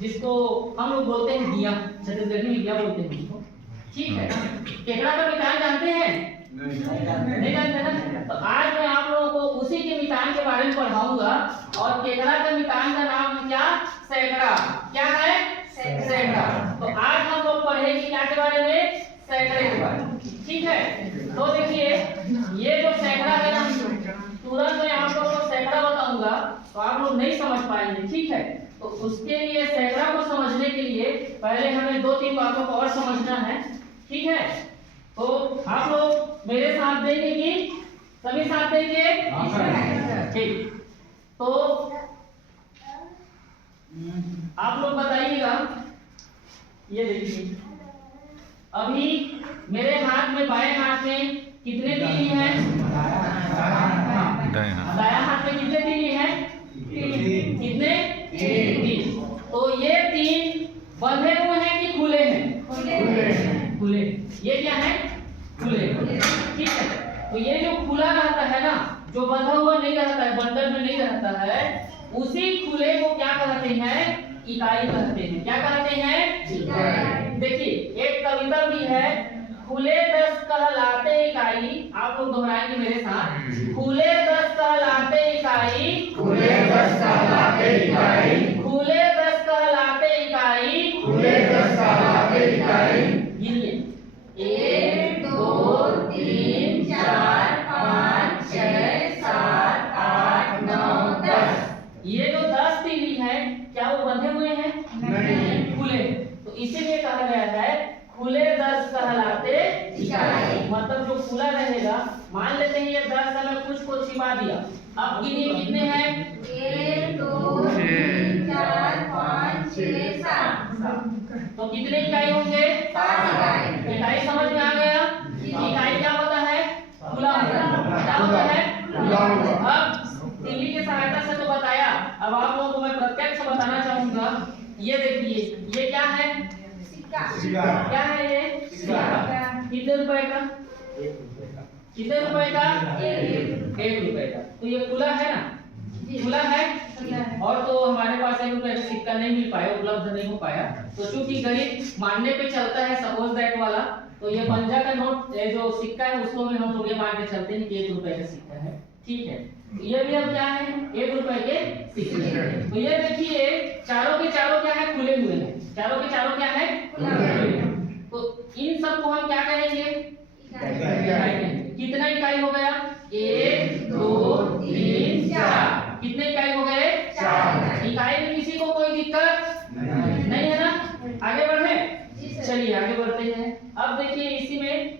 जिसको हम लोग बोलते हैं दिया, छत्तीसगढ़ी में दिया बोलते हैं उसको, ठीक है। केकड़ा का मितान जानते हैं? नहीं जानते ना? तो आज मैं आप लोगों को उसी के मितान के बारे में पढ़ाऊंगा। और केकड़ा के मितान का नाम है क्या? सैकड़ा। क्या है? सैकड़ा। तो आज हम लोग पढ़ेंगे क्या के बारे में? सैकड़े के बारे में, ठीक है। तो देखिए ये जो सैकड़ा है ना, तुरंत मैं आप लोगों को सैकड़ा बताऊंगा तो आप लोग नहीं समझ पाएंगे, ठीक है। तो उसके लिए सैकड़ा को समझने के लिए पहले हमें 2-3 बातों को और समझना है, ठीक है। तो आप लोग मेरे साथ देंगे कि सभी साथ देंगे? ठीक। तो आप लोग बताइएगा, ये देखिए अभी मेरे हाथ में, बाएं हाथ में कितने तीली हैं? दायां हाथ में कितने तीली हैं? कितने? 3। तो ये 3 बंधे हुए हैं कि खुले हैं? खुले। ये क्या है? खुले, ठीक है। तो ये जो खुला रहता है ना, जो बंधा हुआ नहीं रहता है, बंडल में नहीं रहता है, उसी खुले को क्या कहते हैं? इकाई कहते हैं। क्या कहते हैं? इकाई। देखिए एक कविता भी है, खुले 10 कहलाते इकाई। आप लोग दोहराएंगे मेरे साथ, खुले 10 कहलाते इकाई, खुले 10 कहलाते इकाई, खुले 10 कहलाते इकाई, खुले 10 कहलाते इकाई। गिनिए 1 2 3 4 5 6 7 8 9 10। ये जो 10 तीली है क्या वो बंधे हुए हैं? नहीं, खुले। तो इसीलिए कहा गया है खुले 10 कहलाते इकाई। मतलब जो खुला रहेगा, मान लेते हैं ये 10 हमें कुछ को छिपा दिया। अब गिनिए कितने हैं? 1 2 3 4 5 6 7। तो कितने इकाई होंगे? 7 इकाई। इकाई समझ में आ गया? इकाई क्या होता है? खुला होता है। क्या होता है? खुला होता है। अब तीली की सहायता से तो बताया, अब आप लोगों को मैं प्रत्यक्ष बताना चाहूंगा। ये देखिए ये क्या है? सिक्का। क्या है ये? सिक्का। कितने रुपए का? 1 रुपए का। कितने रुपए का? 1 रुपए का। तो ये खुला है ना? खुला है। और तो हमारे पास 1 रुपए का सिक्का नहीं मिल पाया, उपलब्ध नहीं हो पाया। तो चूंकि गणित मानने पे चलता है, सपोज दैट वाला, तो ये पंजा का नोट जो सिक्का है उसको भी हम लोग ये मान के चलते हैं कि 1 रुपए का सिक्का है, ठीक है। ये भी अब क्या है? 1 रुपए के सिक्के। तो ये देखिए चारों के चारों क्या है? खुले हुए हैं। चारों के चारों क्या है? खुले। तो इन सब को हम क्या कहेंगे? इकाई। कितना इकाई हो गया? 1 2 3 4। कितने इकाई हो गए? 4। इकाई में किसी को कोई दिक्कत नहीं है ना? आगे बढ़े? चलिए आगे बढ़ते हैं। अब देखिए इसी में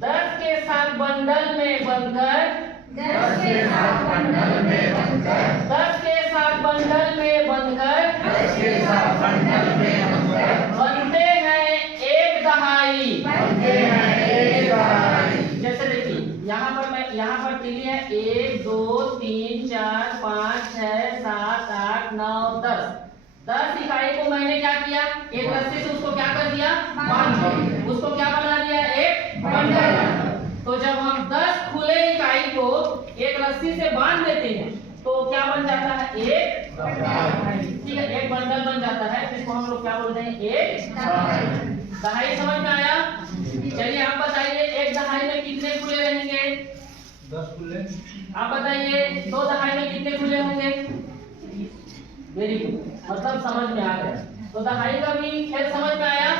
10 के साथ बंडल में बंधकर, 10 के साथ बंडल में बंधकर, 10 के साथ बंडल में बंधकर, 10 के साथ बंडल में बंधकर बनते हैं एक दहाई, बनते हैं एक दहाई। जैसे देखिए यहाँ पर तीली है 1 2 3 4 5 6 7 8 9 10। 10 इकाई को मैंने क्या किया? एक रस्सी से उसको क्या कर दिया? बांध दिया। उसको क्या बना दिया? एक बंडल। तो जब हम 10 खुले इकाई को एक रस्सी से बांध देते हैं तो क्या बन जाता है? एक दहाई। ठीक है, एक बंडल बन जाता है, जिसको हम लोग क्या बोलते हैं? एक दहाई। समझ में आया? चलिए आप बताइए एक दहाई में कितने खुले रहेंगे? 10 खुले। आप बताइए 2 दहाई में कितने खुले होंगे? वेरी गुड, मतलब समझ में आ गया। तो दहाई का भी खेल समझ में आया,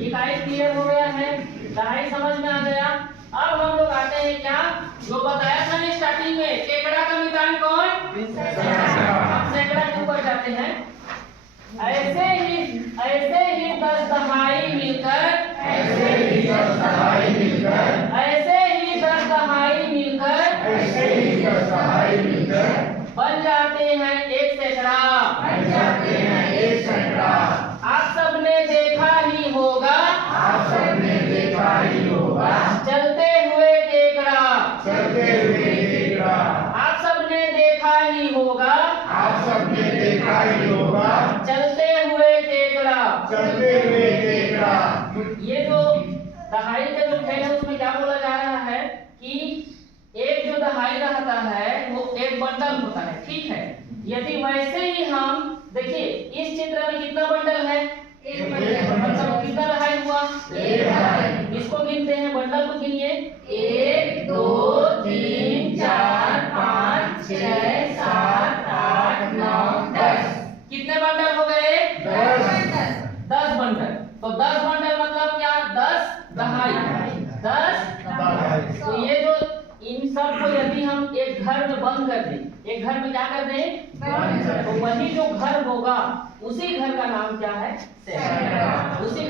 इकाई क्लियर हो गया है, दहाई समझ में आ गया। अब हम लोग आते हैं क्या, जो बताया था ना स्टार्टिंग में, केकड़ा का मितान कौन? हम सैकड़ा के ऊपर जाते हैं। ऐसे ही 10 दहाई मिलकर, ऐसे ही 10 दहाई मिलकर, ऐसे ही 10 दहाई मिलकर, ऐसे ही 10 दहाई मिलकर बन जाते हैं एक सैकड़ा, बन जाते हैं एक सैकड़ा। आप सबने देखा ही होगा, आप सबने देखा ही होगा, चलते हुए केकड़ा, चलते हुए केकड़ा। आप सबने देखा ही होगा, आप सबने देखा ही होगा, चलते हुए केकड़ा। चलते हुए केकड़ा। ये जो दहाई का जो खेल है उसमें क्या बोला जा रहा है कि एक जो दहाई रहता है वो एक बंडल होता है, ठीक है। यदि वैसे ही हम देखिए इस चित्र में कितना बंडल है? एक बंडल। मतलब कितना दहाई हुआ? एक दहाई। इसको गिनते हैं, बंडल को गिनिए। 1 2 3 4 5 6 7 8 9 10। कितने बंडल हो गए? 10 बंडल। तो 10 बंडल मतलब क्या? 10 दहाई। 10 दहाई। तो ये जो इन सब को यदि हम एक घर में बंद कर दें, एक घर में क्या कर दें? बंद कर दें। तो वही जो घर होगा उसी घर का नाम क्या है? सैकड़ा। उसी